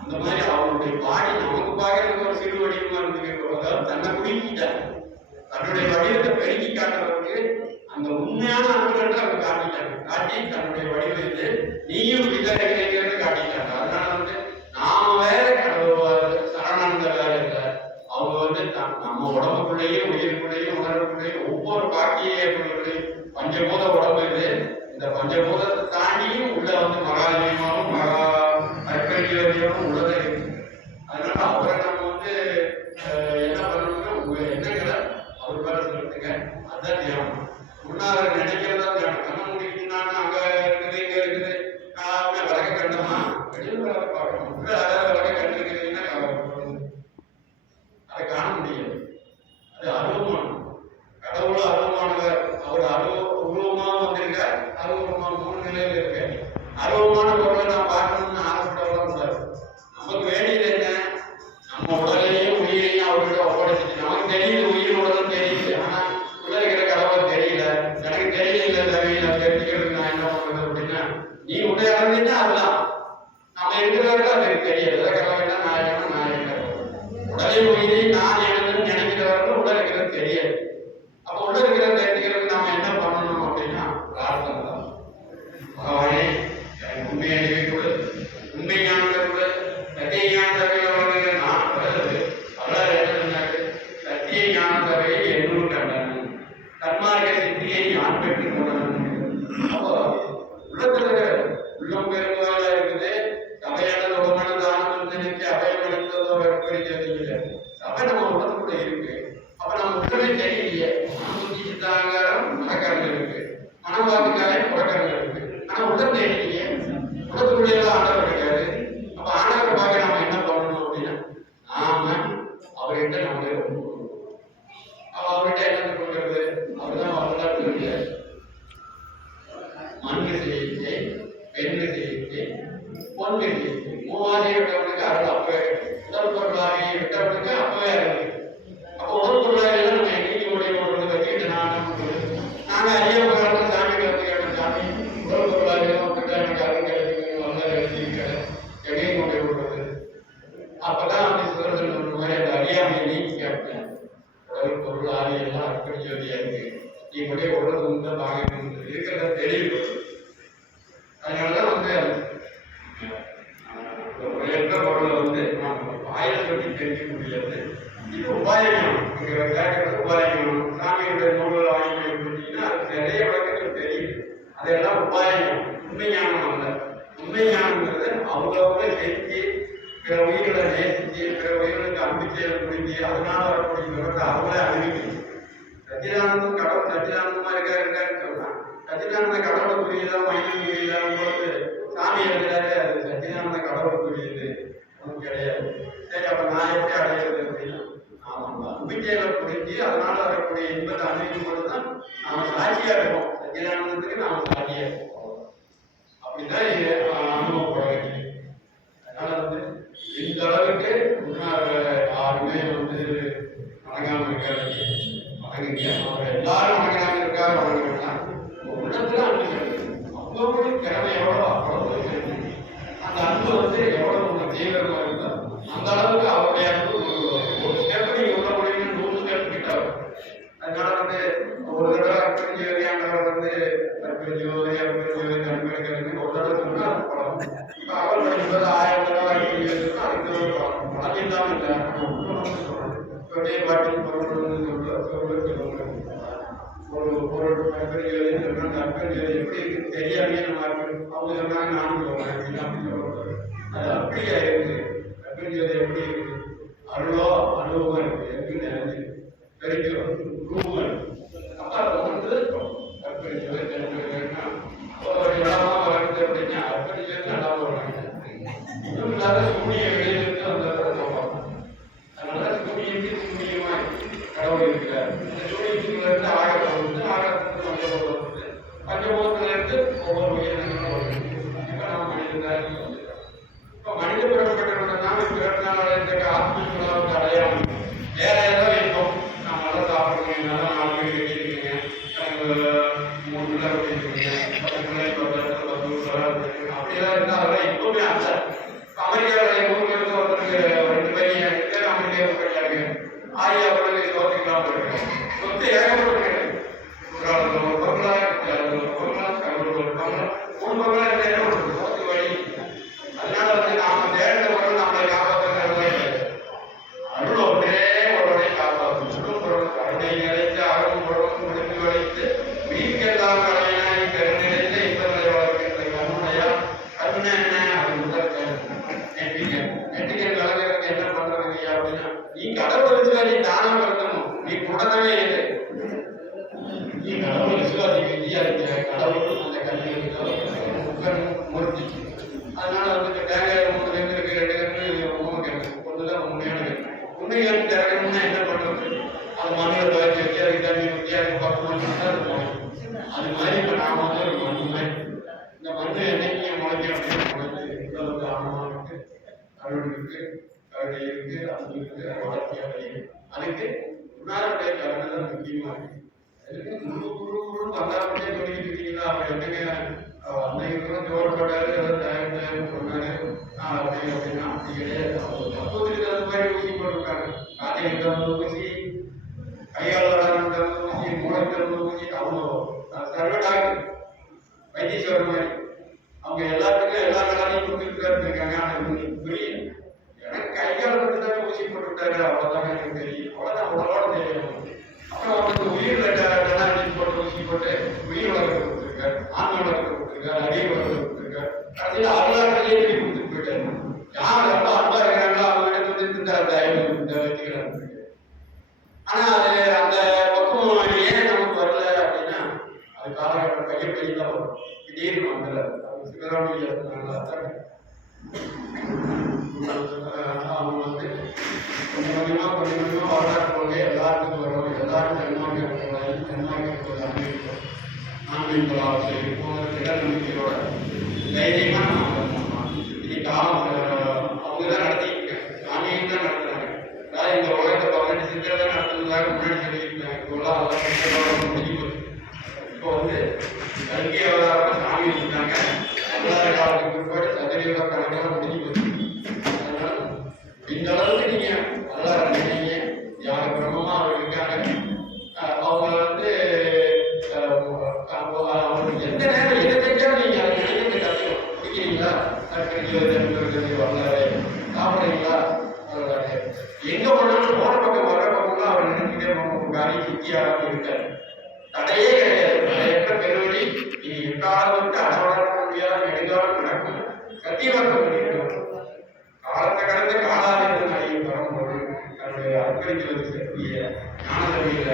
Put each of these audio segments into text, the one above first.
அந்த மாதிரி அவனுடைய பாடி நமக்கு பார்க்கறதுக்கு ஒரு சிறு வடிவமா இருந்துக்கிறோம். தன்னை குறிப்பிட்டார், தன்னுடைய வடிவத்தை பெருக்கி காட்டுறதுக்கு அந்த உண்மையான அன்புகளை அவர் காட்டிட்டாங்க. காட்டி தன்னுடைய வடிவத்தை நீயும் விசாரிக்கிறீங்கிறது காட்டிட்டாங்க. அதனால நாம வேற சரணானந்த வேற இல்லை. அவங்க நம்ம உடம்புக்குள்ளேயும் உயிருக்குள்ளேயும் உணர்வுக்குள்ளேயும் ஒவ்வொரு பாக்கிய ஏற்படுகளையும் பஞ்சபூத உடம்பு இது. இந்த பஞ்சபூதத்தை தாண்டியும் உள்ள மகாலயமாவும் மகா அற்கல்வியும் உள்ளதே இருக்கு. அதனால அவரை நம்ம என்ன பண்ணணும்னா உங்க எண்ணங்களை அவர் மேல செலுத்துங்க. அதுதான் தியானம். முன்னால நினைக்கிறதா தியானம். கண்ண முடிக்கணும்னா அங்க இருக்குது இங்க இருக்குது விளக்க கண்டமா வெளியில் விளக்க பார்க்கணும். விளக்க கண்டுக்கிறீங்கன்னா அதை காண முடியாது. அது அருவமானம். கடவுளும் அருவமானவர். அவர் உருவமாக வந்திருக்கார். அருவமான மூணு நிலையில இருக்க அருவமான பொருளை நான் பார்க்கணும்னு ஆசைப்படலாம் கூடாது. நமக்கு வேண்டியது என்ன? நம்ம உடலையும் உயிரையும் அவர்கிட்ட ஒப்படைச்சிட்டு நமக்கு தெரியுது, உயிர் உடலும் தெரியுது. ஆனா உள்ள இருக்கிற கடவுள் தெரியல. எனக்கு தெரியல தேவையில்லை தெரிஞ்சுக்கிறதுக்கு நான் என்ன பண்றது அப்படின்னா நீ உடை இறந்தீங்கன்னா அதுதான் நம்ம இருக்கிறவர்கள் அது தெரியாது. கடவுள்னா நான் என்ன நான் என்ன உடலையும் உயிரையும் நான் எனதுன்னு நினைக்கிறவர்கள் உள்ள இருக்கிறது தெரியாது. அப்ப உள்ள இருக்கிறத தெரிஞ்சுக்கிறதுக்கு நாம என்ன பண்ணணும் அப்படின்னா பிரார்த்தனை தான். பகவானே எனக்கு உண்மையை நினைக்கூட உண்மை ஞானத்தை கூட சத்திய ஞானத்தை நான் வருது அவளால் என்ன சொன்னாரு? சத்திய ஞானத்தை என்னும் கண்டன கர்மார்க்க சித்தியை நான் பெற்று கொள்ளணும். அப்போ உள்ளத்துல உள்ளம் பெருமாளா இருக்குது. சபையான உடமான தானம் நினைச்சு அபயம் அளித்ததோ வெறுப்பளிச்சது சபை நம்ம உடம்புக்குள்ள இருக்கு. அப்ப நம்ம உடனே தெரியலையே. மனசுத்தாங்காரம் மனக்கரங்கள் இருக்கு, மனவாக்குக்காரே புறக்கரங்கள் இருக்கு. ஆனா உடல் தெரியலையே. உடலுக்குள்ளேதான் ஆண்டவர் இருக்காரு. அப்ப ஆண்டவரை பார்க்க நாம என்ன பண்ணணும் அப்படின்னா நாம அவர்கிட்ட நம்மளே அவர்கிட்ட என்ன கொடுக்கறது? அவர்தான் வரலாற்று மண்ணு செய்ய பெண்ணு செய்ய பொண்ணு செய்ய மூவாதியை விட்டவனுக்கு அருள் அப்பவே உடல் பொருளாகி விட்டவனுக்கு அப்பவே இருக்கு. அப்போ உடல் பொருளாக நம்ம எண்ணிக்கை முடிவு கொண்டு வச்சுக்கிட்டு நாங்க ஐயா காலத்துல சாமி கற்றுக்கிட்ட சாமி உடல் பொருளாக எனக்கு அது கிடைக்கும் வந்த எங்கேயும் கொண்டு விடுறது. அப்பதான் சுதந்திரம் மாதிரி அந்த அறியாமையை நீக்கி கேட்டேன். உடல் பொருள் ஆதி எல்லாம் அர்ப்பணிச்சவதியா இருக்கு. நீ கூட உடல் தான் பாக்கணும் இருக்கிறத தெளிவு. அதனாலதான் என்ற பொருளை வாயில சொல்லி தெரிஞ்சுக்க முடியாது. இது உபாயம். இங்க கேட்கறது உபாயம். சாமியுடைய நூல்கள் வாங்கி கொடுத்தீங்கன்னா அது நிறைய விளக்கங்கள் தெரியுது. அதெல்லாம் உபாயம். உண்மை ஞானம் அல்ல. உண்மை ஞானம்ங்கிறது அவங்கவுங்க செஞ்சு பிற உயிர்களை நேசிச்சு பிற உயிர்களுக்கு அம்பிச்சையை புரிஞ்சு அதனால வரக்கூடிய விவரத்தை அவங்களே அறிவிக்கணும். சச்சிதானந்தம் கடவுள் சச்சிதானந்தமா இருக்காருன்னு சொல்லலாம். சச்சிதானந்த கடவுளை புரியுதா மையம் புரியுதா உங்களுக்கு சாமி எழுதுறாரு அது சச்சிதானந்த கடவுளை புரியுது ஒன்றும் கிடையாது. சரி அப்ப நான் எப்படி அடையிறது அப்படின்னா நாம அம்பிச்சைகளை புரிஞ்சு அதனால வரக்கூடிய இன்பத்தை அனுபவிக்கும் போதுதான் நாம சாட்சியா இருப்போம். சச்சிதானந்தத்துக்கு நாம சாட்சியா இருப்போம். அப்படிதான் அனுபவப்பட வேண்டியது. அதனால இந்த அளவுக்கு யாருமே வணங்காம இருக்காரு. வணங்குங்க. அவர் எல்லாரும் வணங்காம இருக்காரு. வணங்கலாம். உள்ளத்துல அன்பு அவ்வளவு திறமை எவ்வளோ அவ்வளவு அந்த அன்பு எவ்வளவு உங்க தீவிரமா இருந்தா அந்த அளவுக்கு அவருடைய அன்பு ஒரு ஸ்டெப் நீங்க உள்ள முடியும்னு 100 ஸ்டெப் கிட்ட வரும். அதனால ஒரு தடவை அற்புதம் அற்புதம் அன்பெடுக்கிறது ஒரு தடவை சொன்னா படம். இப்ப அவர் படிக்கும்போது 1000 தடவை அப்படி சொல்லப்படுது. அது அப்படியா இருக்கு அப்படிங்கிறது எப்படி இருக்கு? அருளோ அனுபவம் இருக்கு, எப்படி நிறைஞ்சு பெருக்கிறோம் ரூபம் இருக்கு. அப்ப அதை வந்து அர்ப்பணிச்சது தெரிஞ்சுக்கிறதுனா ஒரு இடமா வளர்ந்து அப்படின்னா அர்ப்பணிச்சது நல்லா வருவாங்க. இன்னும் இல்லாத சூனிய வெளியிலிருந்து அந்த அதனால சூனியக்கு சூனியமாய் கடவுள் இருக்கிறார். இந்த சூனியத்துல இருந்து ஆகத்தில் வந்து ஆகத்திலிருந்து பஞ்சபோதம் வந்து பஞ்சபோதத்துல இருந்து ஒவ்வொரு உயிரினங்களும் வருது. இப்ப நம்ம மனிதன் இப்ப மனித பிறப்பட்டவர்கள் பிறப்பினால இந்த ஆத்மீகமாக அடையாமல் வேற ஏதோ இருக்கும். நான் நல்லா சாப்பிடுறேன், நல்லா 4 பேர் கட்டிருக்கீங்க, 3 பிள்ளை வச்சிருக்கீங்க, 10 பிள்ளை அப்படியெல்லாம் இருந்தா அதெல்லாம் எப்பவுமே ஆசை. அமெரிக்காவில் எங்கள் ஊருக்கு இருந்து ஒருத்தருக்கு 2 பையன் அமெரிக்காவுக்கு கிடையாது. ஆரியா பிள்ளைங்க தோற்றிக்கலாம் இருக்கு. சொத்து ஏகப்பட்டு ஒரு பங்களா ஒரு பங்களா ஒரு பங்களா 3 பங்களா இருந்தா சோத்து வழி. அதனால வந்து நாம தேர்ந்த பொருள் நம்மளை காப்பாற்றுறது அருள் ஒன்றே ஒருவனை காப்பாற்றும். சுடும் கருணை நிறைந்த அருள் பொருளும் முடிந்து வளைத்து வீக்கெல்லாம் கலையினாய் கருநிறைந்த இன்பங்களை வளர்க்கின்ற கருணையா. கருணை என்ன? அது முதல் நெட்டிக்கல் கலக்கிறது என்ன பண்றது அப்படின்னா நீ கடவுள் விசுவாசி தானா இருக்கணும். நீ கூடவே இல்லை, நீ கடவுள் விசுவாசிக்க இந்தியா இருக்க கடவுள் அந்த கல்வியை முடிஞ்சிச்சு. அதனால வந்து தேங்காய் 3 கன்று இருக்கு, 2 கன்று 3 கன்று, ஒன்றுதான் உண்மையான கன்று. உண்மையான திறக்கணும்னா என்ன பண்றது? அது மண்ணில் துவைச்சி வச்சு அதுக்கு தண்ணி ஊற்றி அதுக்கு பக்கம் அது மாதிரி இப்போ நான் வந்து ஒரு மண்ணு இந்த மண்ணு என்னைக்கு முளைக்கும் அப்படின்னு முளைச்சு இவ்வளவு ஆணவம் அருள் இருக்கு, கருணை இருக்கு, அன்பு இருக்கு, வளர்ச்சியாக இருக்கு. அதுக்கு உணாருடைய கருணை தான் முக்கியமா இருக்கு. அதுக்கு முழு முழு முழு வந்தாப்பட்டே சொல்லிட்டு இருக்கீங்களா? அவர் என்னங்க அன்னைக்கு ஜோரப்பட்டாரு சொன்னாரு அப்படின்னா அப்படி கிடையாது. அப்போதைக்கு அது மாதிரி ஊசி போட்டிருக்காங்க. காலையில் ஊசி, கையாளர் ஊசி, மூளைக்கு ஊசி, அவங்க சர்வ டாக்டர் வைத்தீஸ்வரர் மாதிரி அவங்க எல்லாத்துக்கும் எல்லா கலாலையும் கொடுத்துட்டு இருக்காங்க. ஆனால் புரியும் எனக்கு கையால் மட்டும் தான் ஊசி போட்டுவிட்டாரு, அவ்வளோதாங்க எனக்கு தெரியும். அவ்வளோதான் உடலோட தெரியும். அப்புறம் அவருக்கு உயிரில் போட்டு ஊசி போட்டு உயிர் வளர்க்க கொடுத்துருக்காரு, ஆண் வளர்க்க கொடுத்துருக்காரு, அறிவு வளர்க்க கொடுத்துருக்காரு. கடைசியில் அருளாட்டையே திருப்பி கொடுத்துட்டு போயிட்டாரு. யார் ரொம்ப அன்பா இருக்கிறாங்களோ அவங்க வந்து இந்த வச்சுக்கிறாங்க. ஆனா அது அந்த பக்குவம் ஏன் நமக்கு வரல அப்படின்னா அது காலகட்டம் பையன் தான் வரும். திடீர்னு வந்துடுறாரு. சிவராமலிங்க அவங்க வந்து கொஞ்சம் கொஞ்சமா வரலாற்று எல்லாருக்கும் வரும். எல்லாரும் தென்மார்க்க ஆன்மீகத்தை நம்பிக்கையோட தைரியமா இன்னைக்கு காலம் அவங்க தான் நடத்திட்டு ஆன்மீகம் தான் நடத்துறாங்க. அதாவது இந்த உலகத்தை 18 சிந்தனை தான் நடத்துறதுக்காக முன்னாடி சொல்லியிருக்காங்க. இப்போலாம் அதெல்லாம் முடிஞ்சு போச்சு. இப்போ வந்து கல்வி அவதாரம் சாமி வச்சுட்டாங்க. எல்லா காலத்துக்கு பிற்பாடு சதுரியோட கணக்கெல்லாம் முடிஞ்சு போச்சு. அதனால இந்த அளவுக்கு நீங்க நல்லா நினைங்க. யார் பிரம்மமா அவர் இருக்காங்க. அவங்க வந்து அவங்களுக்கு எந்த நேரம் எதை செஞ்சாலும் நீங்க அதை நினைக்கிறது கஷ்டம். குடிக்கிறீங்களா? வரலாறு சாப்பிடுறீங்களா? எங்க போனாலும் போன பக்கம் வர பக்கம்லாம் அவர் நினைச்சுட்டே போகணும். காரியம் சித்தியாக இருக்காரு. தடையே கிடையாது. தடையற்ற பெருவழி இனி எக்காலம் விட்டு அடவடக்க முடியாத நெடுங்காலம் நடக்கும். சத்தியவாக்க முடியும். காலத்தை கடந்த காலாவிற்கு அடையும் வரும்போது தன்னுடைய அர்ப்பணிக்கிறது சக்திய ஞானதவியில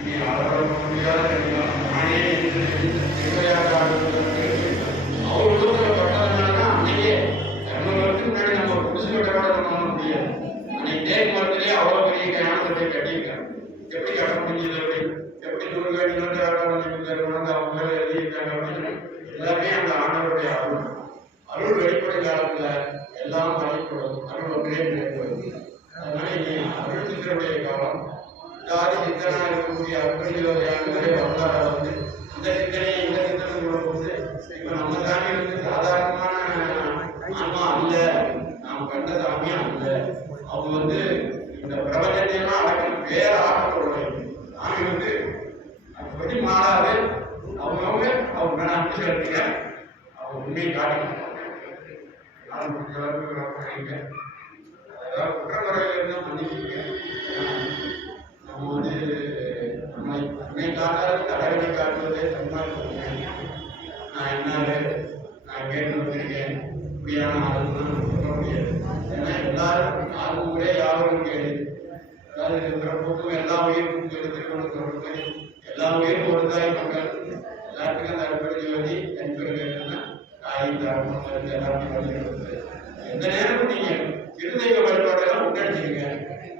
இனி அளவடக்க முடியாத நெடுங்காலம் நானே அவர் உலகத்தில் பட்டதுனால அன்னைக்கே 200 வருஷத்துக்கு முன்னாடி நம்ம ஒரு புதுசு கட்டப்பட பண்ண முடியாது. அன்னைக்கு தேக்கு மரத்திலேயே அவ்வளோ பெரிய ஞானத்தை கட்டியிருக்காங்க. எப்படி கட்ட முடிஞ்சது? எப்படி துர்காணி வந்து அவங்க மேல எழுதியிருக்காங்க அப்படின்னு எல்லாமே அந்த ஆண்டவருடைய அருள். அருள் வெளிப்படை காலத்துல எல்லாம் வழிபடும். அருள் ஒன்றே நினைப்பது. அதனால இனி அருள் சித்தருடைய காலம். ஜாதி சித்தனா இருக்கக்கூடிய அற்புதங்களுடைய வரலாறு வந்து இந்த சிந்தனை இந்த சிந்தனை போது இப்ப நம்ம சாமி வந்து சாதாரணமான ஆன்மா அல்ல, நாம் கண்ட சாமியும் அல்ல. அவங்க வந்து இந்த பிரபஞ்சத்தையெல்லாம் அடக்கம் வேற ஆட்டப்படுவாங்க. சாமி வந்து அப்படி மாறாது. அவங்கவுங்க அவங்க மேல அனுப்பிச்சு எடுத்துங்க. அவங்க உண்மையை காட்டணும். அதாவது குற்றமுறையில இருந்தால் மன்னிச்சுங்க. நம்ம வந்து நம்மை காட்டாது தலைவனை காட்டுவதே சம்பாதிக்க. நான் என்னாரு நான் கேட்டு வந்திருக்கேன், இப்படி சொல்ல முடியாது. ஏன்னா எல்லாரும் யாரும் ஊரே யாரும் கேள்வி, அதாவது பிறப்புக்கும் எல்லா உயிருக்கும் திருமணம் சொல்ற மாதிரி எல்லா உயிருக்கும் ஒரு தாய் மக்கள் எல்லாத்துக்கும் அந்த அடிப்படை ஜோதி என்பது என்னன்னா தாய் தர்மம் மருந்து எல்லாத்தையும் வழிபடுறது. எந்த நேரமும் நீங்க திருதெய்வ வழிபாடெல்லாம் முன்னெடுத்துருங்க.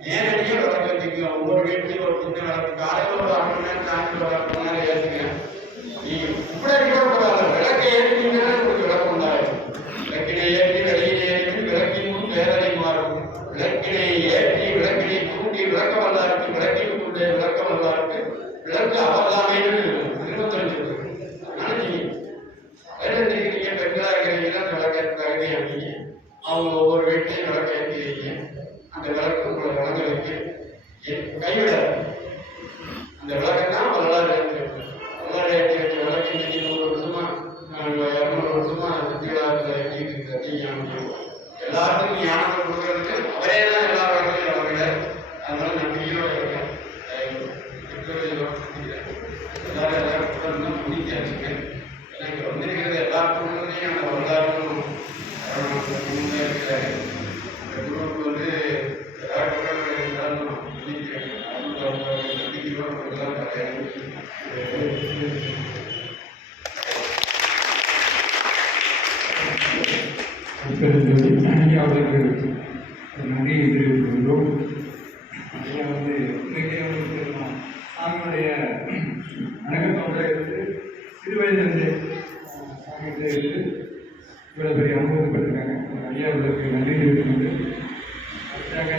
நேரடியாக விளக்கு வச்சுக்கோங்க. ஒவ்வொரு வீட்லையும் ஒரு சின்ன விளக்கு காலையில் ஒரு 1/2 மணி நேரம் சாயந்தரம் ஒரு 1/2 மணி நேரம் ஏற்றுங்க. நீங்க இப்படி இருக்கக்கூடாது. விளக்கை ஏற்றிங்கன்னா உங்களுக்கு விளக்கம் உண்டாகும். விளக்கினை ஏற்றி வெளியில் ஏற்றி விளக்கின் முன் வேதனை மாறும். விளக்கினை ஏற்றி விளக்கினை தூண்டி விளக்க வல்லாருக்கு விளக்கின் கொண்டே விளக்க வல்லாருக்கு விளக்கு அவர்தாமைன்னு திருமணம் சொல்லுங்க. அதனால நீங்க வேலை இருக்கிறீங்க, பெண்களா இருக்கிறீங்கன்னா அந்த விளக்க தகுதி அமைங்க. அவங்க ஒவ்வொரு வீட்லையும் விளக்க ஏற்றிக்கிறீங்க. அந்த விளக்கு உங்களை விளங்க வைக்க கைவிடாது. அந்த விளக்கத்தான் வரலாறு வரலாறு ஏற்றி வச்ச விளக்கு இன்னைக்கு 100 வருஷமா 200 வருஷமா எல்லாத்துக்கும் ஞானத்தை கொடுக்கறதுக்கு அவரே தான் எல்லா வகையிலும் வளர்கிறார். அதனால நம்பிக்கையோட இருக்கேன். எல்லாரும் முடிக்காச்சுங்க. ஏன்னா இங்க வந்திருக்கிறது எல்லா குழுந்தையும் அந்த வரலாறும் இருக்கிறாரு. இந்த குழுவுக்கு வந்து ஐயா அவர்களுக்கு நன்றியை தெரிவித்துக்கொண்டோம். ஐயா வந்து இன்றைக்கே வந்து சாமியுடைய வணக்கத்தோடு இருந்து சிறுவயதிலிருந்து சாமியிட்ட இருந்து இவ்வளோ பெரிய அனுபவப்படுத்துகிறாங்க. ஐயா அவர்களுக்கு நன்றி தெரிவித்துக்கொண்டு அதுக்காக